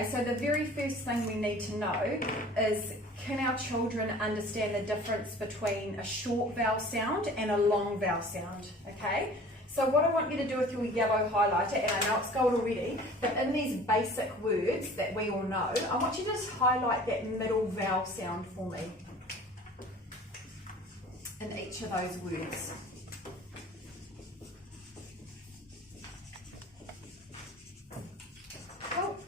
Okay, so the very first thing we need to know is, can our children understand the difference between a short vowel sound and a long vowel sound? Okay, so what I want you to do with your yellow highlighter, and I know it's gold already, but in these basic words that we all know, I want you to just highlight that middle vowel sound for me in each of those words. Cool.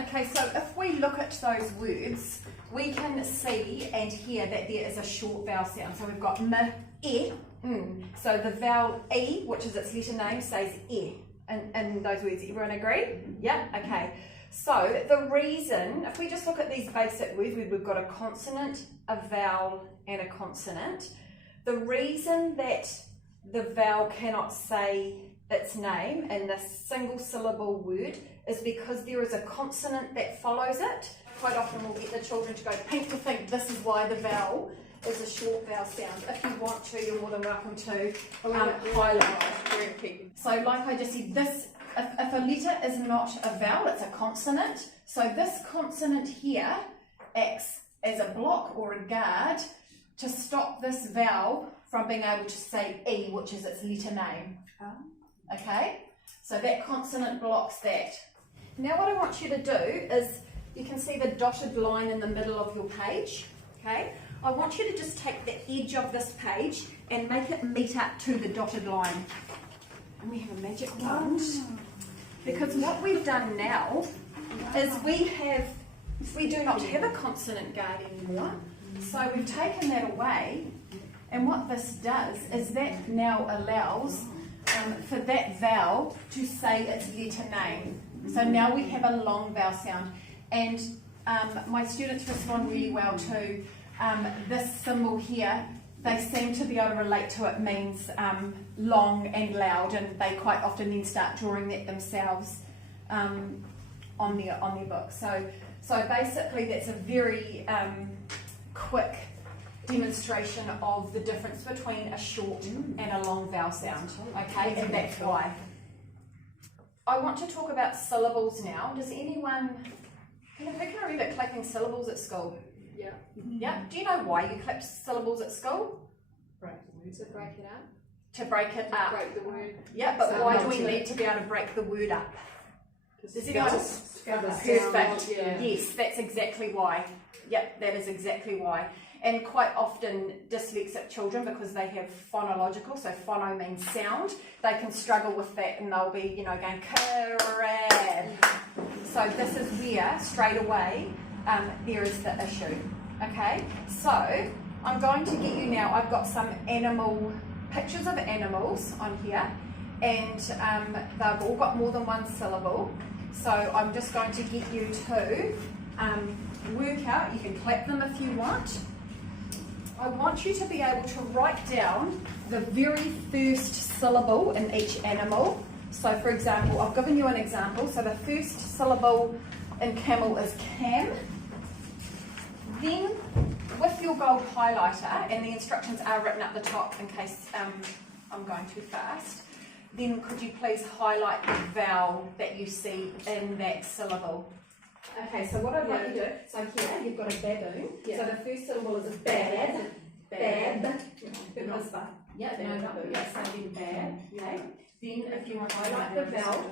Okay, so if we look at those words, we can see and hear that there is a short vowel sound. So we've got m, e, n. So the vowel e, which is its letter name, says e in those words. Everyone agree? Yeah? Okay. So the reason, if we just look at these basic words, we've got a consonant, a vowel, and a consonant. The reason that the vowel cannot say its name in this single syllable word is because there is a consonant that follows it. Quite often we'll get the children to go pink to think this is why the vowel is a short vowel sound. If you want to, you're more than welcome to highlight. So like I just said, this, if a letter is not a vowel, it's a consonant. So this consonant here acts as a block or a guard to stop this vowel from being able to say E, which is its letter name. Okay, so that consonant blocks that. Now what I want you to do is, you can see the dotted line in the middle of your page. Okay, I want you to just take the edge of this page and make it meet up to the dotted line. And we have a magic wand. Because what we've done now is we do not have a consonant guard anymore. So we've taken that away, and what this does is that now allows for that vowel to say its letter name. So now we have a long vowel sound, and my students respond really well to this symbol here. They seem to be able to relate to it means long and loud, and they quite often then start drawing that themselves on their book. So basically that's a very quick demonstration of the difference between a short and a long vowel sound. Okay, and that's why. I want to talk about syllables now. Does anyone, who can remember clipping syllables at school? Yeah. Yeah. Do you know why you clipped syllables at school? Break the word. To break it up. To break it up. Break the word. Yeah, but why do we need to be able to break the word up? Does anyone? Perfect. Yeah. Yes, that's exactly why. Yep, that is exactly why. And quite often dyslexic children, because they have phonological, so phono means sound, they can struggle with that, and they'll be, going crab. So this is where, straight away, there is the issue. Okay, so I'm going to get you now, I've got some pictures of animals on here, and they've all got more than one syllable. So I'm just going to get you to work out, you can clap them if you want. I want you to be able to write down the very first syllable in each animal. So for example, I've given you an example. So the first syllable in camel is cam. Then with your gold highlighter, and the instructions are written at the top in case I'm going too fast, then could you please highlight the vowel that you see in that syllable? Okay, so what I'd like you to do, so here you've got a baboon. Yeah. So the first syllable is a bab. Bab. Because, yeah, no, not yeah, so then bab. Okay. Then if you want to highlight the vowel.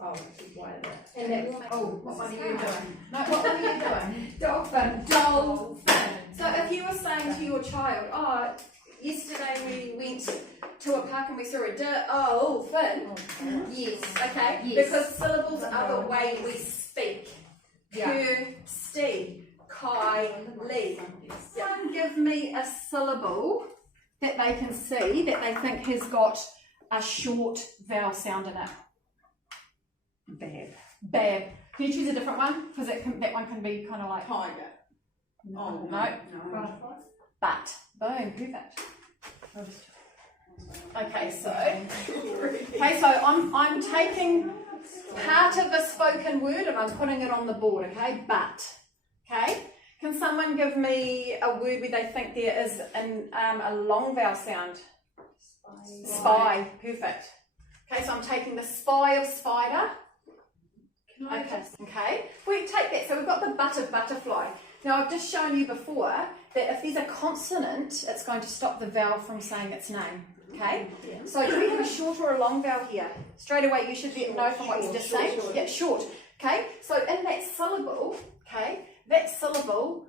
Oh, why that? And that will, oh, what one are you doing? No, what one are you doing? Dolphin. Dolphin. So if you were saying to your child, oh, yesterday we went to a park and we saw a dolphin. Yes, okay. Yes. Because syllables are the way we speak. Kirsty, Kylie. Someone give me a syllable that they can see that they think has got a short vowel sound in it. Bab. Bab. Can you choose a different one? Because that one can be kind of like tiger. No. Butterfly. But. Boom. Perfect. Okay, so I'm taking part of a spoken word and I'm putting it on the board. Okay, but. Okay. Can someone give me a word where they think there is a long vowel sound? Spy. Perfect. Okay, so I'm taking the spy of spider. Okay. We take that. So we've got the butterfly. Now I've just shown you before that if there's a consonant, it's going to stop the vowel from saying its name. Okay. So do we have a short or a long vowel here? Straight away, you should know from what you just said. Yeah, short. Okay. So in that syllable, that syllable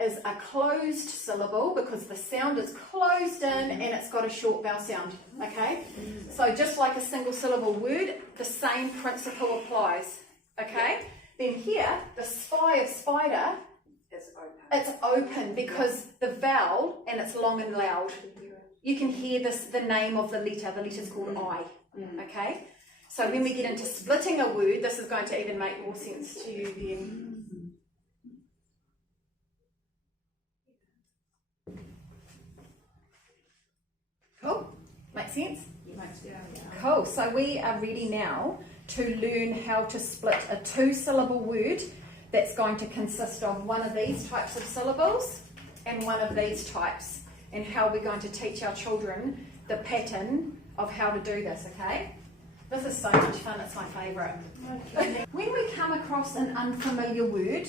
is a closed syllable because the sound is closed in and it's got a short vowel sound. Okay. So just like a single syllable word, the same principle applies. Okay. Then here, the spy of spider. It's open because the vowel, and it's long and loud. You can hear the name of the letter. The letter's called I. Okay? So when we get into splitting a word, this is going to even make more sense to you then. Cool? Make sense? Cool. So we are ready now to learn how to split a two-syllable word that's going to consist of one of these types of syllables and one of these types, and how we're going to teach our children the pattern of how to do this, okay? This is so much fun, it's my favourite. When we come across an unfamiliar word,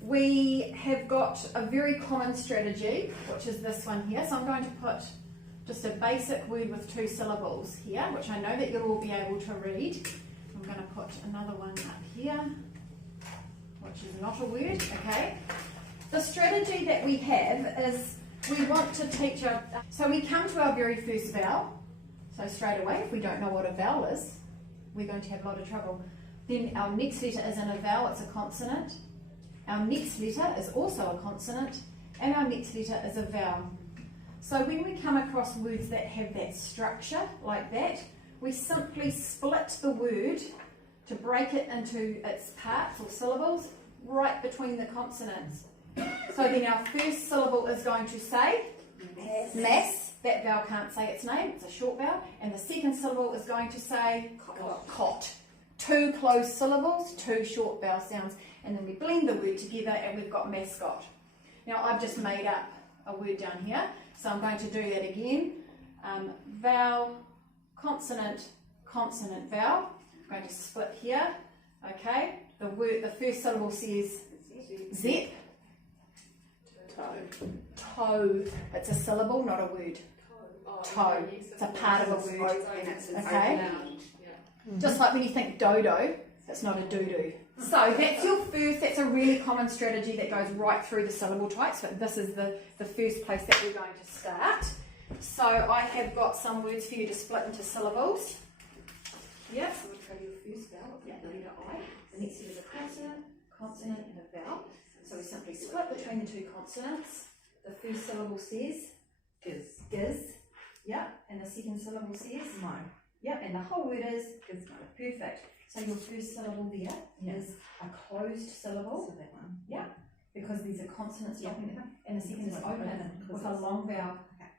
we have got a very common strategy, which is this one here. So I'm going to put just a basic word with two syllables here, which I know that you'll all be able to read. I'm going to put another one up here, which is not a word, okay? The strategy that we have is we want to teach so we come to our very first vowel. So straight away, if we don't know what a vowel is, we're going to have a lot of trouble. Then our next letter isn't a vowel, it's a consonant. Our next letter is also a consonant, and our next letter is a vowel. So when we come across words that have that structure like that, we simply split the word to break it into its parts or syllables right between the consonants. So then our first syllable is going to say mass. That vowel can't say its name, it's a short vowel. And the second syllable is going to say cot. Two closed syllables, two short vowel sounds. And then we blend the word together and we've got mascot. Now I've just made up a word down here, so I'm going to do that again. Vowel, consonant, consonant, vowel. I'm going to split here. Okay, the first syllable says zip. Toe. It's a syllable, not a word. Toe. It's a part of a word. Okay. Just like when you think dodo, it's not a doo-doo. So that's your first. That's a really common strategy that goes right through the syllable types. But this is the first place that we're going to start. So I have got some words for you to split into syllables. Yeah. So we'll try your first vowel. Yeah, the letter I. The next letter is a consonant, consonant, and a vowel. So we simply split between the two consonants. The first syllable says giz. Yeah, and the second syllable says no. Yeah, and the whole word is gizmo. Perfect. So your first syllable there is a closed syllable. So that one. Yeah, because these are consonants stopping it. And the second is open with a long vowel. Okay.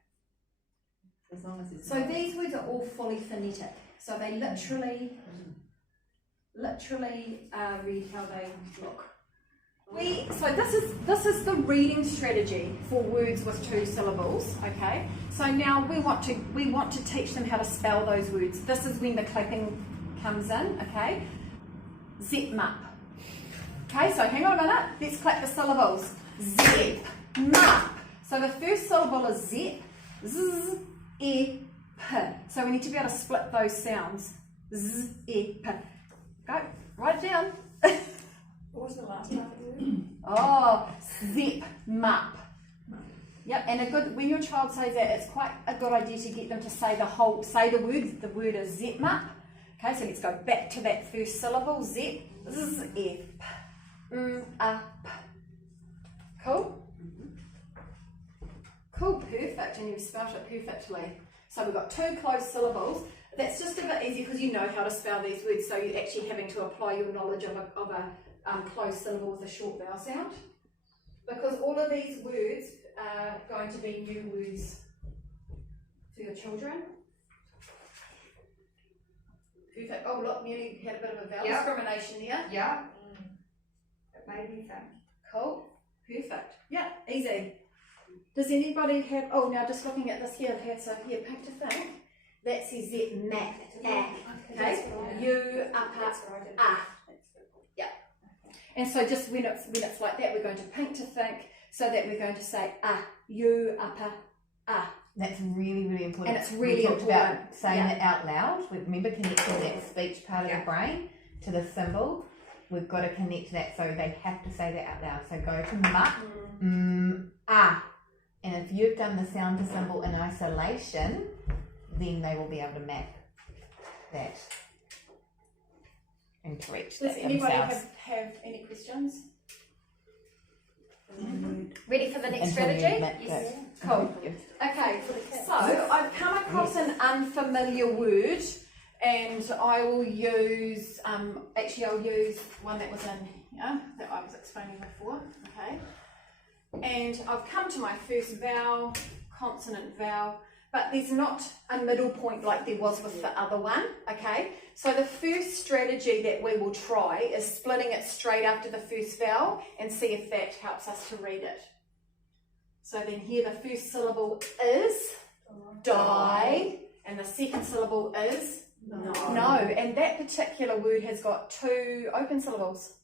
As long as it's so these words are all fully phonetic. So they literally read how they look. So this is the reading strategy for words with two syllables. Okay. So now we want to teach them how to spell those words. This is when the clapping comes in. Okay. Zip map. Okay. So hang on a minute. Let's clap the syllables. Zip map. So the first syllable is zip. Z e p. So we need to be able to split those sounds. Z e p. Go. Write it down. What was the last part of the word? Oh, zip map. Yep, and when your child says that, it's quite a good idea to get them to say the word. The word is zip map. Okay, so let's go back to that first syllable. Zip, z, e, p, a, p. Cool? Cool, perfect, and you've spelled it perfectly. So we've got two closed syllables. That's just a bit easier because you know how to spell these words, so you're actually having to apply your knowledge of a closed syllable with a short vowel sound. Because all of these words are going to be new words for your children. Perfect. Oh look, nearly had a bit of a vowel discrimination there. Yeah. It made me think. Cool. Perfect. Yeah, easy. Does anybody have, oh now just looking at this here, so here, pick to think. That says zip, mat, okay? U, upper, ah. And so just when it's like that, we're going to pink to think, so that we're going to say you, upper, That's really, really important. And it's really we talked important. about saying it out loud. Remember connecting that speech part of the brain to the symbol. We've got to connect that, so they have to say that out loud. So go to and if you've done the sound to symbol in isolation, then they will be able to map that and correct Does that anybody themselves. have any questions? Ready for the next Until you strategy? map Yes. it. Cool. Okay, so I've come across an unfamiliar word, and I will use, I'll use one that was in here, that I was explaining before, okay? And I've come to my first vowel, consonant vowel, but there's not a middle point like there was with the other one, okay? So the first strategy that we will try is splitting it straight after the first vowel and see if that helps us to read it. So then here the first syllable is die, and the second syllable is no. And that particular word has got 2 open syllables.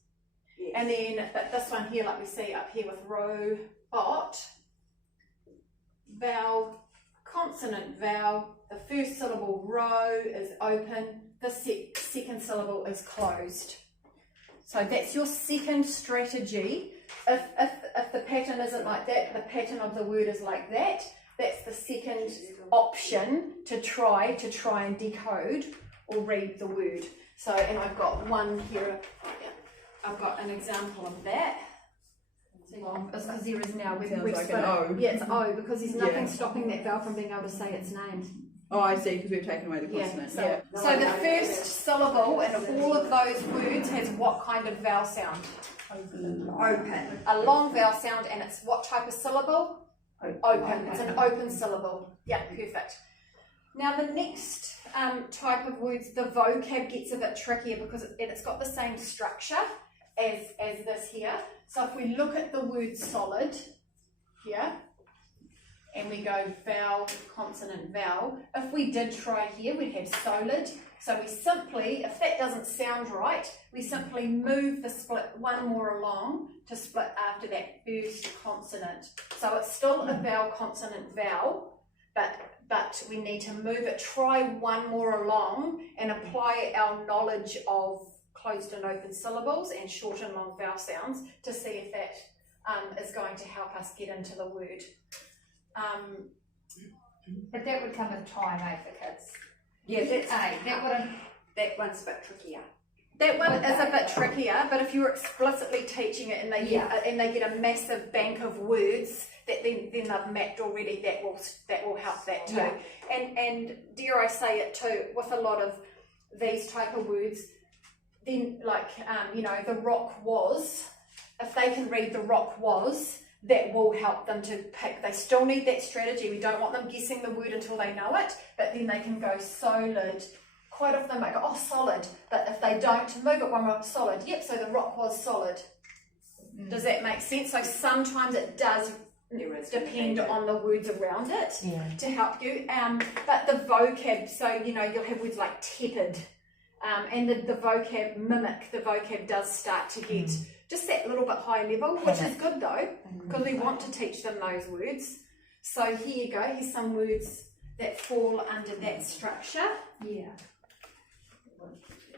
Yes. And then this one here, like we see up here with robot, vowel, consonant vowel, the first syllable ro is open, the second syllable is closed. So that's your second strategy. If the pattern isn't like that, the pattern of the word is like that, that's the second option to try and decode or read the word. So, and I've got one here, I've got an example of that. Because there is now, we've Sounds like split an it. O. Yeah, it's O, because there's nothing Yeah. stopping that vowel from being able to say its name. Oh, I see, because we've taken away the Yeah, consonant. so, Yeah. so the first syllable in all of those words has what kind of vowel sound? Open. A long vowel sound, and it's what type of syllable? Open. It's an open syllable. Yeah, perfect. Now the next type of words, the vocab gets a bit trickier because it's got the same structure as this here. So if we look at the word solid here, and we go vowel, consonant, vowel, if we did try here, we'd have solid. So we simply, if that doesn't sound right, we simply move the split one more along to split after that first consonant. So it's still a vowel, consonant, vowel, but we need to move it, try one more along and apply our knowledge of closed and open syllables and short and long vowel sounds to see if that is going to help us get into the word. But that would come with time, for kids. Yeah, that's that one's a bit trickier. That one is a bit trickier, but if you're explicitly teaching it and they get a massive bank of words that then they've mapped already, that will help that too. Yeah. And dare I say it too, with a lot of these type of words, then like the rock was, if they can read the rock was, that will help them to pick. They still need that strategy. We don't want them guessing the word until they know it, but then they can go solid. Quite often they might go, oh, solid, but if they don't, move it one more, solid. Yep, so the rock was solid. Does that make sense? So sometimes it does depend on the words around it to help you. But the vocab, so you'll have words like tepid, and the vocab mimic. The vocab does start to get just that little bit higher level, which is good though, because we want to teach them those words. So here you go. Here's some words that fall under that structure. Yeah.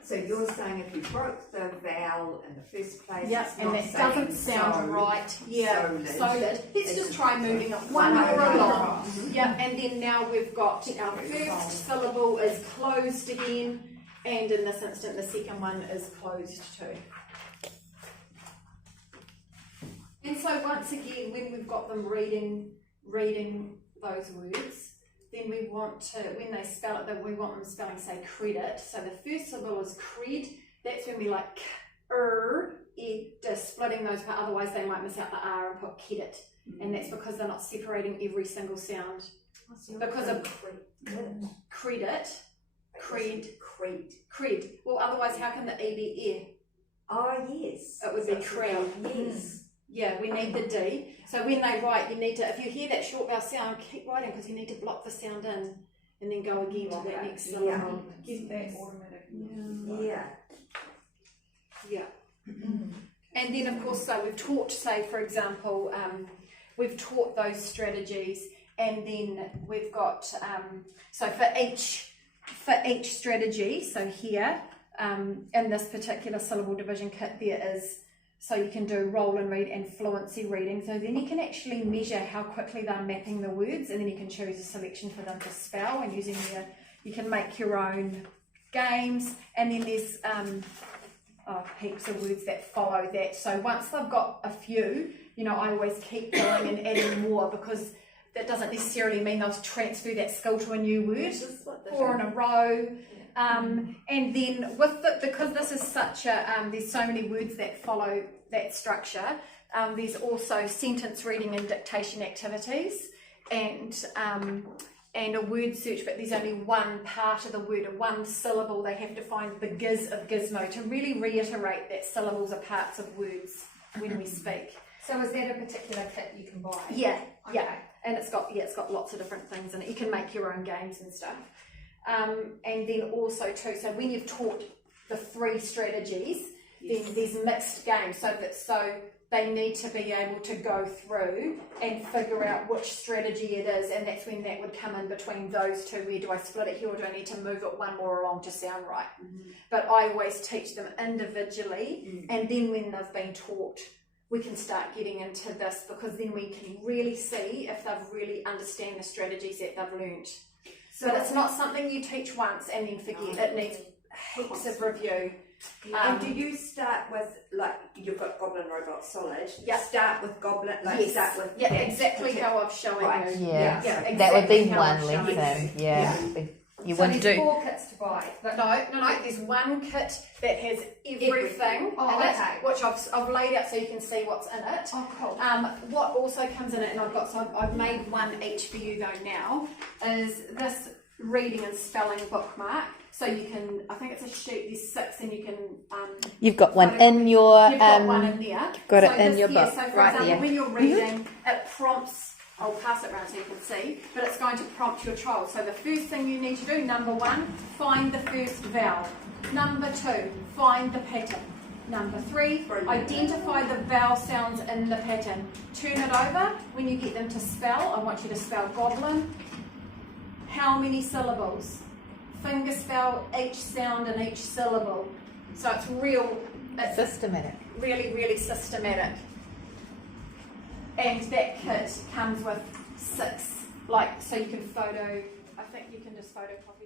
So you're saying if you broke the vowel in the first place, Yep, it's and not that doesn't saying sound so, right. Yeah, solid. solid. Let's just try moving it one more along. Yeah, and then now we've got our first syllable is closed again, and in this instant the second one is closed too. And so once again, when we've got them reading those words, then we want to, when they spell it, then we want them spelling, say, credit. So the first syllable is cred. That's when we like just splitting those, but otherwise they might miss out the R and put kedit. And that's because they're not separating every single sound. Because of credit, cred. Well, otherwise how can the E be air? Oh, yes. It would be cred. Yes. Yeah, we need the D. So when they write, you need to, if you hear that short vowel sound, keep writing because you need to block the sound in and then go again to that next syllable. Is that automatic? Yeah. Yeah. And then of course, so we've taught, say for example, we've taught those strategies, and then we've got, so for each strategy, so here, in this particular syllable division kit, there is, so you can do roll and read and fluency reading. So then you can actually measure how quickly they're mapping the words, and then you can choose a selection for them to spell, and using you can make your own games, and then there's heaps of words that follow that. So once they've got a few, you know, I always keep going and adding more, because that doesn't necessarily mean they'll transfer that skill to a new word. 4 in a row. And then because this is such a, there's so many words that follow that structure, there's also sentence reading and dictation activities, and a word search, but there's only one part of the word, or one syllable. They have to find the giz of gizmo to really reiterate that syllables are parts of words when we speak. So is that a particular kit you can buy? Yeah, Okay. yeah, and it's got lots of different things in it. You can make your own games and stuff. And then also too, so when you've taught the 3 strategies, then there's mixed games. So they need to be able to go through and figure out which strategy it is, and that's when that would come in between those two. Where do I split it here, or do I need to move it one more along to sound right? But I always teach them individually, and then when they've been taught, we can start getting into this, because then we can really see if they've really understand the strategies that they've learnt. But it's not something you teach once and then forget. It needs heaps of review. And do you start with, like, you've got Goblin Robot Solid? Yeah. Start with Goblin, like Yes. start with Yeah, that exactly how I've shown Right. you. Yeah, exactly that would be how one I've shown lesson. you. Yeah, you So wouldn't there's do. 4 kits to buy. But No, there's one kit that has everything Oh, in it, okay. which I've laid out so you can see what's in it. Oh, cool. What also comes in it, and I've made one each for you though now, is this reading and spelling bookmark. So you can, I think it's a sheet, there's 6, and you can You've got one in your. you've got one in there. got so it in this your here, book, so for right example, there. when you're reading, it prompts, I'll pass it around so you can see, but it's going to prompt your child. So the first thing you need to do, number 1, find the first vowel. Number 2, find the pattern. Number 3, identify the vowel sounds in the pattern. Turn it over. When you get them to spell, I want you to spell goblin. How many syllables? Finger spell each sound in each syllable. So it's Systematic. really, really systematic. And that kit comes with 6, like, so you can I think you can just photocopy